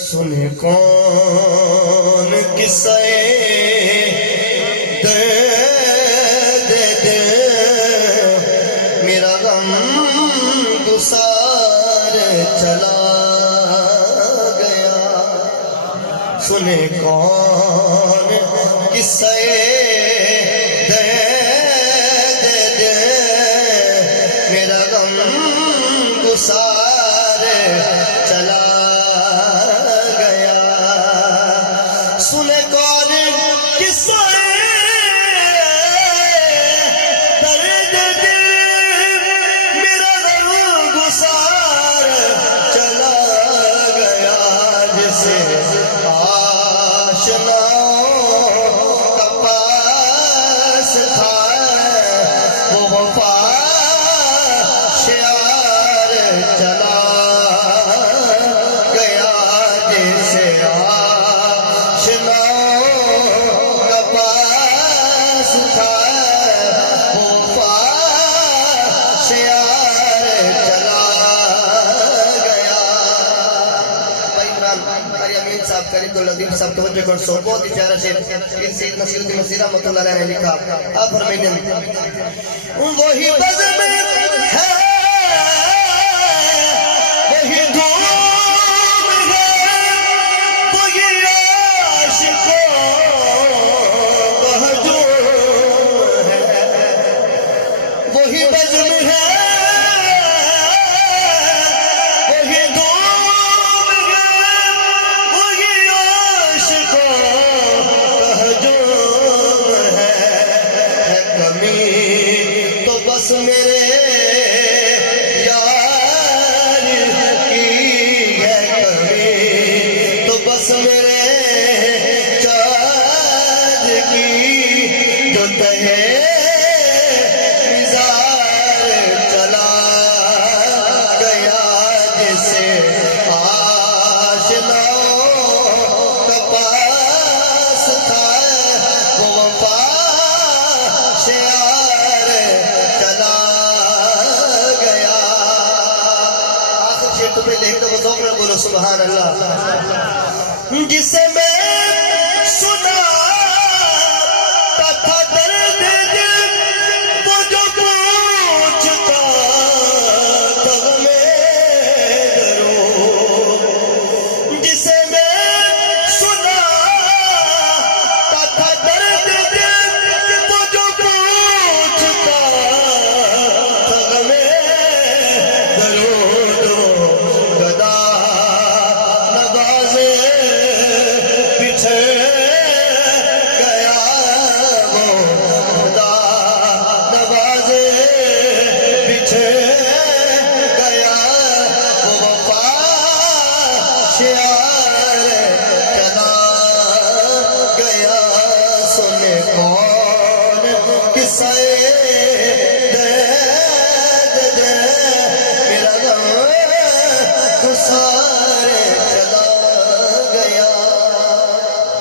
سنے کون قصہ درد میرا غم گسار چلا گیا. سنے کون قصہ درد میرا غم گسار چلا گیا. سنے کون قصہ درد میرا غم گسار چلا گیا. جسے آشناؤں کا پاس تھا وہ وفا شعار چلا گیا. جسے آشناؤں کا پاس تھا وہ وفا شعار چلا گیا. قاری امین صاحب قریب العظیم صاحب توجہ کر سو بہت ہی پیارا شعر سید نصیر الدین نصیر رحمۃ اللہ علیہ نے لکھا. آپ فرمائیں وہی بزم ہے وہی دھوم ہے وہی عاشقوں کا ہجوم ہے. وہی بزم ہے وہی دھوم ہے وہی عاشقوں کا ہجوم ہے. کمی تو بس میرے یار کی ہے. کمی تو بس میرے چاند کی جو تہے مزار چلا گیا. جسے آشناؤں کا پاس تھا وہ وفا شعار چلا گیا. آخر شعر تو پہلے ایک دفعہ ذوق میں بولو سبحان اللہ. جسے میں سناتا تھا درد دل وہ جو پوچھتا تھا غمِ درو. جسے میں سناتا تھا درد دل وہ جو پوچھتا تھا غمِ درود و گدا نوازے بچھڑ گیا. وہ گدا نوازے بچھڑ گیا. وہ وفا شعار